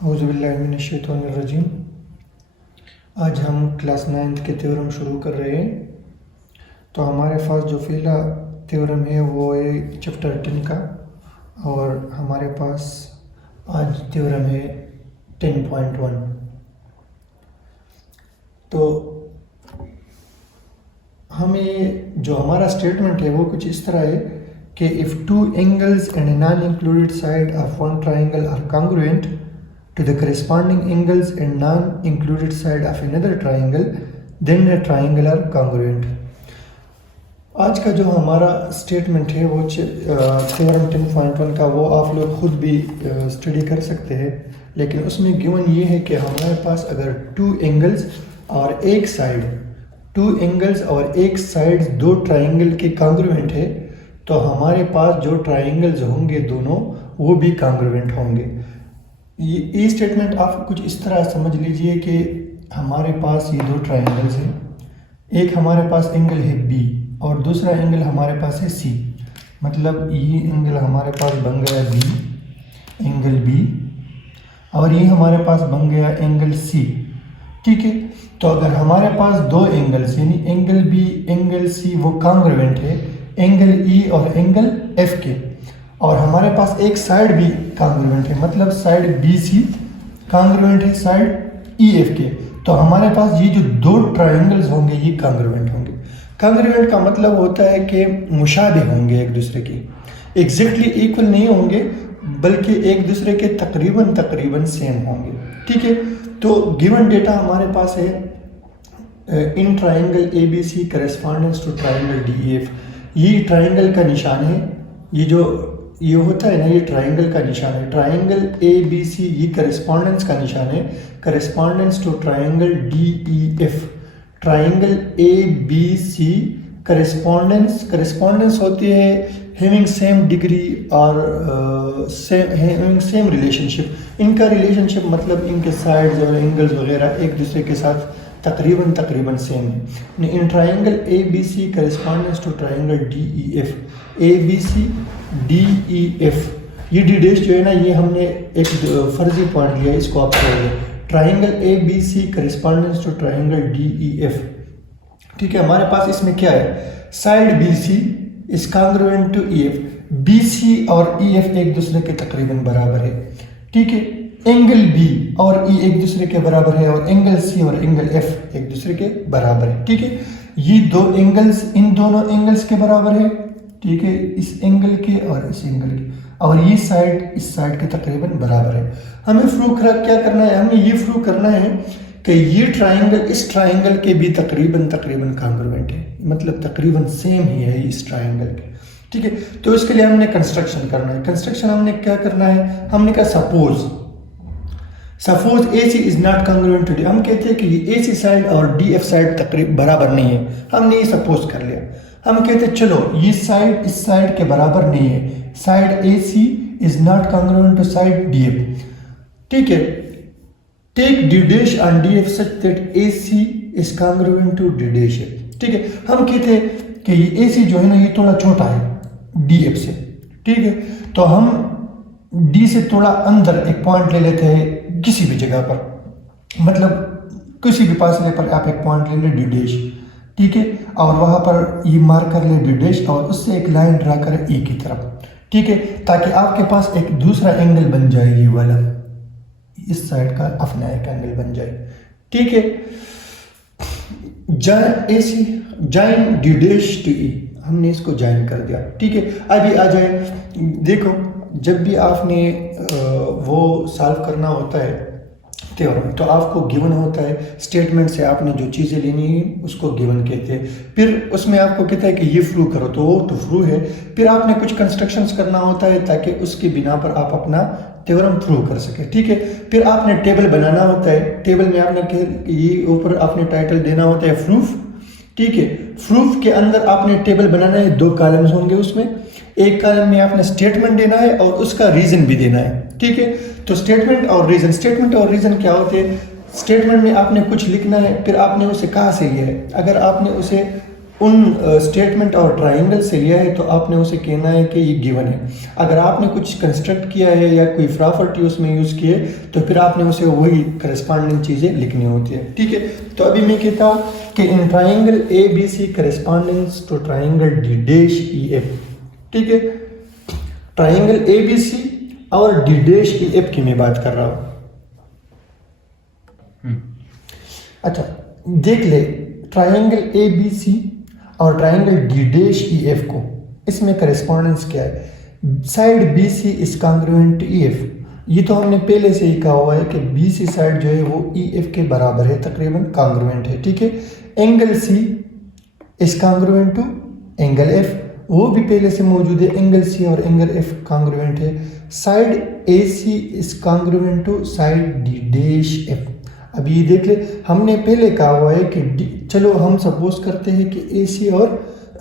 औज़ुबिल्लाहिमिनश्शैतानिर्रजीम। आज हम class 9th के थ्योरम शुरू कर रहे हैं। तो हमारे पास जो पहला थ्योरम है वो है चैप्टर 10 का, और हमारे पास आज थ्योरम है 10.1। तो हमें जो हमारा स्टेटमेंट है वो कुछ इस तरह है कि if two angles and a non included side of one triangle are congruent to the corresponding angles and non-included side of another triangle, then the triangle are congruent। आज का जो हमारा स्टेटमेंट है वो थ्योरम 10.1 का, वो आप लोग खुद भी स्टडी कर सकते हैं। लेकिन उसमें गिवन ये है कि हमारे पास अगर टू एंगल्स और एक साइड दो ट्राइंगल के कॉन्ग्रुएंट है, तो हमारे पास जो ट्राइंगल्स होंगे दोनों वो भी कॉन्ग्रुएंट होंगे। ये स्टेटमेंट आप कुछ इस तरह समझ लीजिए कि हमारे पास ये दो ट्राइंगल्स हैं, एक हमारे पास एंगल है बी और दूसरा एंगल हमारे पास है सी। मतलब ये एंगल हमारे पास बन गया एंगल बी, और ये हमारे पास बन गया एंगल सी। ठीक है, तो अगर हमारे पास दो एंगल्स यानी एंगल बी एंगल सी वो कॉन्ग्रुएंट है एंगल ई और एंगल एफ के, और हमारे पास एक साइड भी कॉन्ग्रुएंट है, मतलब साइड बी सी कॉन्ग्रुएंट है साइड ई एफ के, तो हमारे पास ये जो दो ट्राइंगल्स होंगे ये कॉन्ग्रुएंट होंगे। कॉन्ग्रुएंट का मतलब होता है कि मुशाबे होंगे, एक दूसरे के एग्जैक्टली इक्वल नहीं होंगे, बल्कि एक दूसरे के तकरीबन सेम होंगे। ठीक है, तो गिवन डेटा हमारे पास है in triangle A B C correspondence to triangle D E F. ये ट्राइंगल का निशान है, ये होता है ना, ये ट्राइंगल का निशान है। ट्राइंगल ए बी सी ये करेस्पॉन्डेंस का निशान है, correspondence to triangle D E F. Triangle A B C correspondence होती है हैविंग सेम डिग्री और हैविंग सेम रिलेशनशिप। इनका रिलेशनशिप मतलब इनके साइड्स और एंगल्स वगैरह एक दूसरे के साथ तकरीबन सेम है। In triangle A B C correspondence to triangle D E F, A B C D E F. ये डी डैश जो है ना, ये हमने एक फर्जी पॉइंट लिया, इसको आप करेंगे triangle A B C correspondence to triangle D E F. ठीक है, हमारे पास इसमें क्या है, side B C is congruent to E F. B C और ई एफ एक दूसरे के तकरीबन बराबर है। ठीक है, एंगल बी और ई एक दूसरे के बराबर है, और एंगल सी और एंगल एफ एक दूसरे के बराबर है। ठीक है, ये दो एंगल्स इन दोनों एंगल्स के बराबर है। ठीक है, इस एंगल के और इस एंगल के, और ये साइड इस साइड के तकरीबन बराबर है। हमें क्या करना है, हमें ये प्रूव करना है कि ये ट्राइंगल इस ट्राइंगल के भी तकरीबन कॉन्ग्रुएंट है, मतलब तकरीबन सेम ही है इस ट्राइंगल के। ठीक है, तो इसके लिए हमने कंस्ट्रक्शन करना है। कंस्ट्रक्शन हमने क्या करना है, हमने कहा suppose A C is not congruent to D. हम कहते हैं कि ये ए सी साइड और डी एफ साइड तकरीबन बराबर नहीं है, हमने ये सपोज कर लिया। हम कहते हैं चलो ये साइड इस साइड के बराबर नहीं है, side A C is not congruent to side D F. ठीक है, take D dash on D F such that A C is congruent to D dash. ठीक है, हम कहते हैं कि ये ए सी जो है ना ये थोड़ा छोटा है डी एफ से। ठीक है, तो हम डी से थोड़ा अंदर एक पॉइंट ले लेते हैं किसी भी जगह पर, मतलब किसी भी फासले पर आप एक पॉइंट ले ले डी डैश। ठीक है, और वहां पर ये मार्क कर ले डी डैश और उससे एक लाइन ड्रा कर ए की तरफ। ठीक है, ताकि आपके पास एक दूसरा एंगल बन जाए, ये वाला इस साइड का अपना एक एंगल बन जाए। ठीक है, जॉइन डी डैश टू ई, हमने इसको जॉइन कर दिया। ठीक है, अभी आ जाए, देखो जब भी आपने वो सॉल्व करना होता है थ्योरम, तो आपको गिवन होता है स्टेटमेंट से आपने जो चीज़ें लेनी है उसको गिवन कहते हैं। फिर उसमें आपको कहता है कि ये प्रूव करो, तो वो तो प्रूव है। फिर आपने कुछ कंस्ट्रक्शंस करना होता है ताकि उसकी बिना पर आप अपना थ्योरम प्रूव कर सके। ठीक है, फिर आपने टेबल बनाना होता है, टेबल में आपने ये ऊपर आपने टाइटल देना होता है प्रूफ। ठीक है, प्रूफ के अंदर आपने टेबल बनाना है, दो कॉलम्स होंगे उसमें, एक कॉलम में आपने स्टेटमेंट देना है और उसका रीजन भी देना है। ठीक है, तो स्टेटमेंट और रीजन क्या होते हैं, स्टेटमेंट में आपने कुछ लिखना है, फिर आपने उसे कहाँ से लिया है। अगर आपने उसे उन स्टेटमेंट और ट्राइंगल से लिया है तो आपने उसे कहना है कि ये गिवन है। अगर आपने कुछ कंस्ट्रक्ट किया है या कोई प्रॉपर्टी उसमें यूज़ की है तो फिर आपने उसे वही करस्पॉन्डिंग चीज़ें लिखनी होती है, ठीक है। तो अभी मैं कहता हूँ कि in triangle A B C corresponds to triangle D dash E F, ठीक है। ट्राइंगल ए बी सी और डी डैश ई एफ की मैं बात कर रहा हूँ। अच्छा देख ले, ट्राइंगल ए बी सी और triangle D dash E F को, इसमें करस्पॉन्डेंस क्या है? Side B C is congruent to E F. ये तो हमने पहले से ही कहा हुआ है कि बी सी साइड जो है वो ई एफ के बराबर है, तकरीबन कॉन्ग्रुएंट है, ठीक है। Angle C is congruent to angle F, वो भी पहले से मौजूद है, एंगल सी और एंगल एफ कॉन्ग्रुएंट है। Side A C is congruent to side D dash F. अभी ये देख ले, हमने पहले कहा हुआ है कि चलो हम सपोज करते हैं कि ए सी और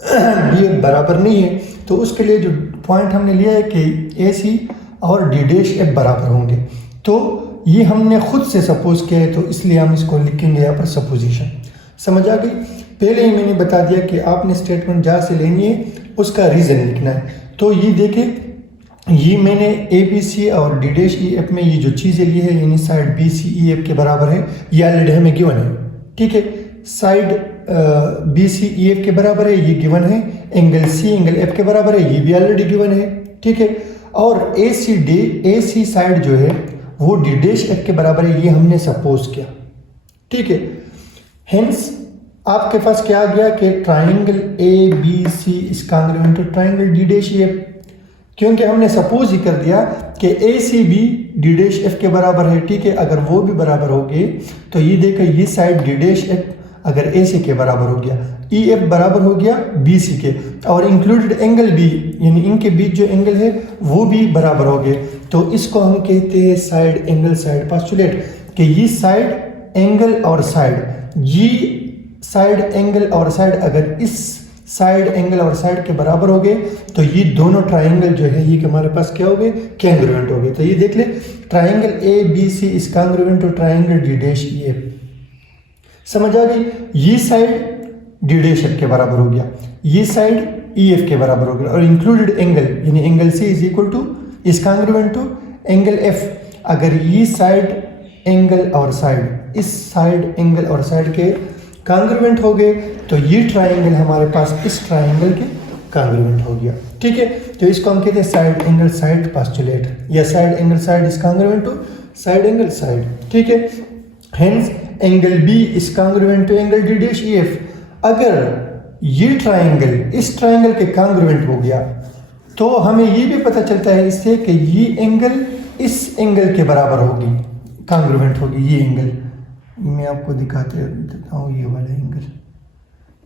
डी एफ बराबर नहीं है, तो उसके लिए जो पॉइंट हमने लिया है कि ए सी और डी डैश एफ बराबर होंगे, तो ये हमने खुद से सपोज किया है, तो इसलिए हम इसको लिखेंगे यहाँ पर सपोजिशन। समझ आ गई? पहले ही मैंने बता दिया कि आपने स्टेटमेंट जहाँ से लेनी है उसका रीज़न लिखना है। तो ये देखें, ये मैंने ए बी सी और डी डैश ई एफ में ये जो चीज़ें ली है, यानी side B C E F के बराबर है, ये ऑलरेडी हमें गिवन है, ठीक है। Side B C E F के बराबर है, ये गिवन है। एंगल सी एंगल एफ के बराबर है, ये भी ऑलरेडी गिवन है, ठीक है। और ए सी साइड जो है वो डी डैश एफ के बराबर है, ये हमने सपोज किया, ठीक है। हेंस आपके पास क्या आ गया कि triangle A B C is congruent to triangle D dash E F, क्योंकि हमने सपोज ही कर दिया कि ए सी भी डी डैश एफ के बराबर है, ठीक है। अगर वो भी बराबर हो गए तो ये देखो, ये साइड डी डैश एफ अगर ए सी के बराबर हो गया, ई एफ बराबर हो गया बी सी के, और इंक्लूडेड एंगल भी, यानी इनके बीच जो एंगल है वो भी बराबर हो गए, तो इसको हम कहते हैं साइड एंगल साइड पोस्टुलेट, कि ये साइड एंगल और साइड, ये साइड एंगल और साइड अगर इस साइड एंगल और साइड के बराबर हो गए तो ये दोनों ट्राइंगल जो है ये हमारे पास क्या हो गए? कॉन्ग्रुएंट हो गए। तो ये देख ले, triangle A B C is congruent to triangle D dash E F. समझ आ गई? ये साइड डी डैश एफ के बराबर हो गया, ये साइड ई एफ के बराबर हो गया, और इंक्लूडेड एंगल यानी angle C is equal to is congruent to angle F. अगर ये साइड एंगल और साइड इस साइड एंगल और साइड के कॉन्ग्रुएंट हो गए तो ये ट्राइंगल हमारे पास इस ट्राइंगल के कॉन्ग्रुएंट हो गया, ठीक है। तो इसको हम कहते हैं साइड एंगल साइड पोस्टुलेट, या side angle side is congruent to side angle side, ठीक है। Hence angle B is congruent to angle D dash E F. अगर ये ट्राइंगल इस ट्राइंगल के कॉन्ग्रुएंट हो गया तो हमें ये भी पता चलता है इससे कि ये एंगल इस एंगल के बराबर होगी, कॉन्ग्रुएंट होगी ये एंगल। मैं आपको दिखाते देता हूँ ये वाला एंगल।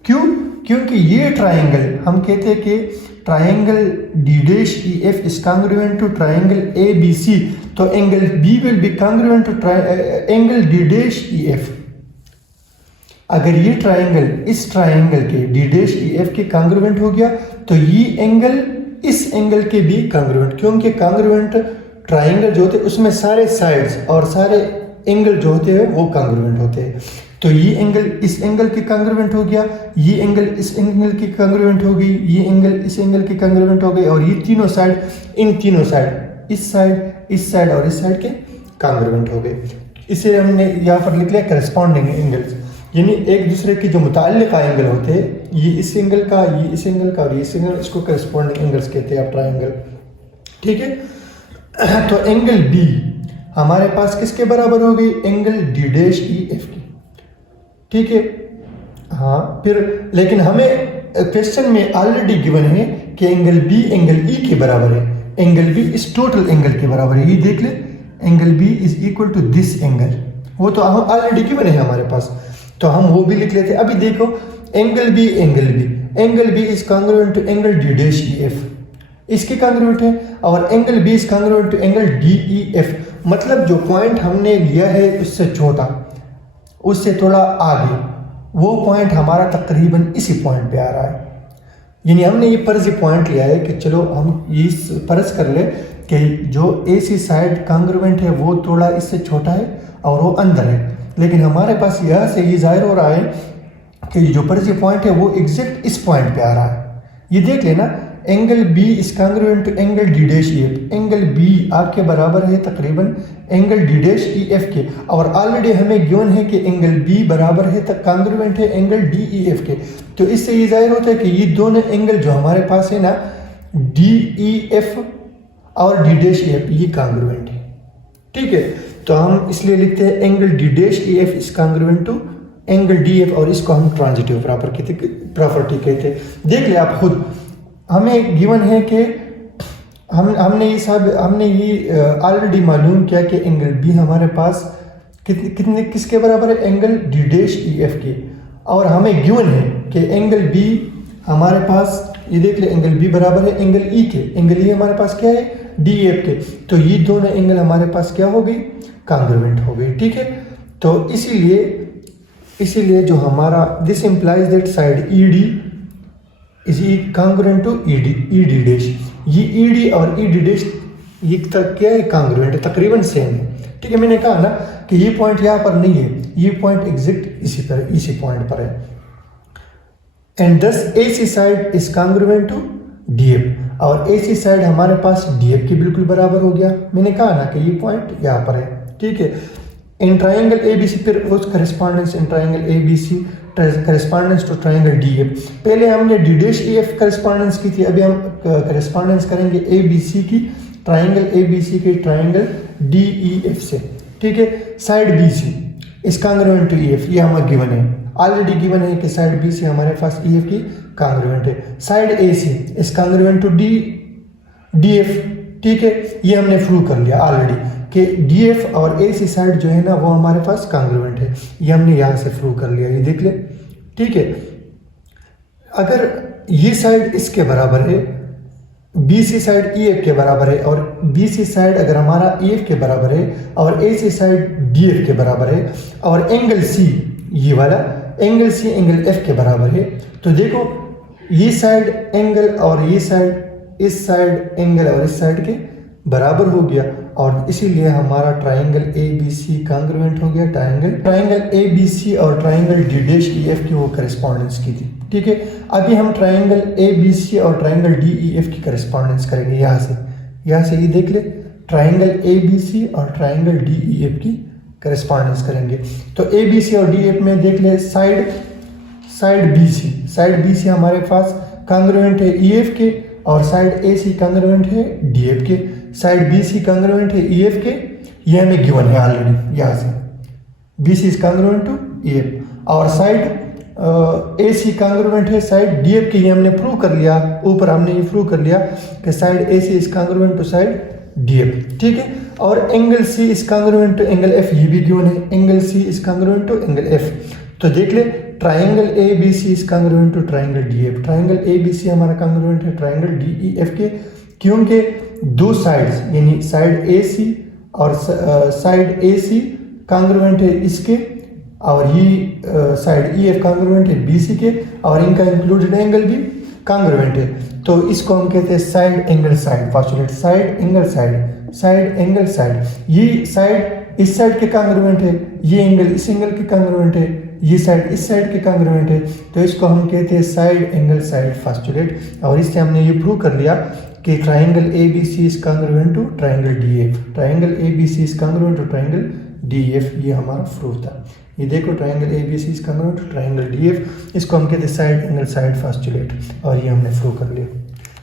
क्यों? क्योंकि ये ट्राइंगल हम कहते हैं कि triangle D dash E F is congruent to triangle A B C, तो angle B will be congruent to angle D dash E F. अगर ये ट्राइंगल इस ट्राइंगल के डी डैश ई एफ के कॉन्ग्रुएंट हो गया तो ये एंगल इस एंगल के भी कॉन्ग्रुएंट, क्योंकि कॉन्ग्रुएंट ट्राइंगल जो होते हैं उसमें सारे साइड्स और सारे एंगल जो होते हैं वो कॉन्ग्रुएंट होते हैं। तो ये एंगल इस एंगल के कॉन्ग्रुएंट हो गया, ये एंगल इस एंगल की कॉन्ग्रुएंट हो गई, ये एंगल इस एंगल की कॉन्ग्रुएंट हो गई, और ये तीनों साइड इन तीनों साइड इस साइड और इस साइड के कॉन्ग्रुएंट हो गए। इसे हमने यहाँ पर लिख लिया करस्पॉन्डिंग एंगल्स, यानी एक दूसरे के जो मुताल्लिका एंगल होते हैं, ये इस एंगल का, ये इस एंगल का और ये इस एंगल, इसको करस्पॉन्डिंग एंगल्स कहते हैं आप ट्राइंगल, ठीक है। तो एंगल बी हमारे पास किसके बराबर हो गई? Angle D dash E F की, ठीक है। हाँ, फिर लेकिन हमें क्वेश्चन में ऑलरेडी गिवन है कि एंगल बी एंगल ई के बराबर है, एंगल बी इस टोटल एंगल के बराबर है। ये देख ले, angle B is equal to this angle, वो तो हम ऑलरेडी गिवन है हमारे पास, तो हम वो भी लिख लेते। अभी देखो, angle B is congruent to angle D dash E F, इसके कॉन्ग्रुएंट है, और angle B is congruent to angle D E F. मतलब जो पॉइंट हमने लिया है उससे छोटा, उससे थोड़ा आगे, वो पॉइंट हमारा तकरीबन इसी पॉइंट पे आ रहा है। यानी हमने ये फर्जी पॉइंट लिया है कि चलो हम ये फर्ज कर ले कि जो ए सी साइड कॉन्ग्रुएंट है वो थोड़ा इससे छोटा है और वो अंदर है, लेकिन हमारे पास यहाँ से ये जाहिर हो रहा है कि जो पर्जी पॉइंट है वो एग्जैक्ट इस पॉइंट पे आ रहा है। ये देख लेना, angle B is congruent to angle D dash E F. Angle B आपके बराबर है तकरीबन angle D dash E F के, और ऑलरेडी हमें गिवन है कि एंगल बी बराबर है तक कांग्रुएंट है एंगल डी ई एफ के। तो इससे ये जाहिर होता है कि ये दोनों एंगल जो हमारे पास है ना, डी ई एफ और डी डैश ई एफ, ये कांग्रुएंट है। ठीक है, तो हम इसलिए लिखते हैं angle D dash E F is congruent to angle D F, और इसको हम ट्रांजिटिव प्रॉपर्टी कहते हैं। देख ले आप खुद, हमें गिवन है कि हमने ये ऑलरेडी मालूम किया कि एंगल बी हमारे पास कितने किसके बराबर है, angle D dash E F के, और हमें गिवन है कि एंगल बी हमारे पास, ये देख ले, एंगल बी बराबर है एंगल ई के। एंगल ई हमारे पास क्या है, डी एफ के। तो ये दोनों एंगल हमारे पास क्या हो गई, कांग्रुएंट हो गई। ठीक है, तो इसीलिए जो हमारा this implies that side E D is congruent to E D dash. ये ई डी और ई डी डैश ये तक क्या है, कांग्रुएंट है, तकरीबन सेम है। ठीक है, मैंने कहा ना कि ये पॉइंट यहाँ पर नहीं है, ये पॉइंट एग्जैक्ट इसी पॉइंट पर है। And this A C side is congruent to D F, और ए सी साइड हमारे पास डी एफ के बिल्कुल बराबर हो गया। मैंने कहा ना कि ये पॉइंट यहाँ पर है। ठीक है, in triangle A B C, फिर उस correspondence in triangle A B C correspondence to triangle D F. पहले हमने D dash E F correspondence की थी, अभी हम करेस्पॉन्डेंस करेंगे ए बी सी की, ट्राइंगल ए बी सी के ट्राइंगल डी ई एफ से। ठीक है, साइड बी सी इस कांग्रुएंट टू ई एफ, ये हमें गिवन है, ऑलरेडी गिवन है कि साइड बी सी हमारे पास ई एफ की कांग्रुएंट है। साइड ए सी इस कांग्रुएंट टू डी एफ। ठीक है, ये हमने प्रूव कर लिया ऑलरेडी कि डी एफ और ए सी साइड जो है ना वो हमारे पास कांग्रुएंट है, ये हमने यहाँ से प्रूव कर लिया, ये देख ले। ठीक है, अगर ये साइड इसके बराबर है, B C side E F के बराबर है, और बी सी साइड अगर हमारा ई एफ के बराबर है और A C side D F के बराबर है, और एंगल सी, ये वाला एंगल सी एंगल एफ के बराबर है, तो देखो ये साइड एंगल और ये साइड, इस साइड एंगल और इस साइड के बराबर हो गया, और इसीलिए हमारा triangle A B C congruent हो गया। ट्राइंगल ए बी सी और triangle D dash E F की वो करेस्पॉन्डेंस की थी। ठीक है, अभी हम ट्राइंगल ए बी सी और ट्राइंगल डी ई एफ की करेस्पॉन्डेंस करेंगे। यहाँ से ये देख ले, ट्राइंगल ए बी सी और ट्राइंगल डी ई एफ की करेस्पॉन्डेंस करेंगे। तो ए बी सी और डी एफ में देख ले, साइड बी सी हमारे पास कांग्रुएंट है ई एफ के, और साइड ए सी कांग्रुएंट है डी एफ के। साइड बी सी कांग्रुएंट है ई एफ के, ये हमें गिवन है ऑलरेडी। यहाँ से B C is congruent to E F, और साइड ए सी कांग्रुएंट है साइड डी एफ के, ये हमने प्रूव कर लिया, ऊपर हमने ये प्रूव कर लिया कि side A C is congruent to side D F. ठीक है, और angle C is congruent to angle F, ये भी गिवन है, angle C is congruent to angle F. तो देख ले, triangle A B C is congruent to triangle D F. Triangle A B C हमारा कांग्रुएंट है ट्राइंगल डी ई एफ के, क्योंकि दो साइड्स यानी साइड ए सी और साइड ए सी कांग्रुएंट है इसके, और ये साइड ई एफ कांग्रुएंट है बी सी के, और इनका इंक्लूडेड एंगल भी कांग्रुएंट है। तो इसको हम कहते हैं side angle side postulate, side angle side. ये साइड इस साइड के कांग्रुएंट है, ये एंगल इस एंगल के कांग्रुएंट है, ये साइड इस साइड के कांग्रुएंट है, तो इसको हम कहते हैं साइड एंगल साइड पोस्टुलेट। और इससे हमने ये प्रूव कर लिया कि triangle A B C is congruent to triangle D F, triangle A B C is congruent to triangle D F, ये हमारा प्रूफ था। ये देखो, triangle A B C is congruent to triangle D F, इसको हम कहते हैं side angle side postulate, और ये हमने प्रूव कर लिया।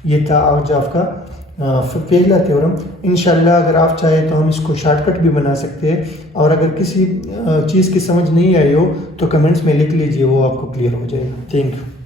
ये था आज आपका पहला थ्योरम। इंशाल्लाह अगर आप चाहें तो हम इसको शॉर्टकट भी बना सकते हैं, और अगर किसी चीज़ की समझ नहीं आई हो तो कमेंट्स में लिख लीजिए, वो आपको क्लियर हो जाएगा। Thank you.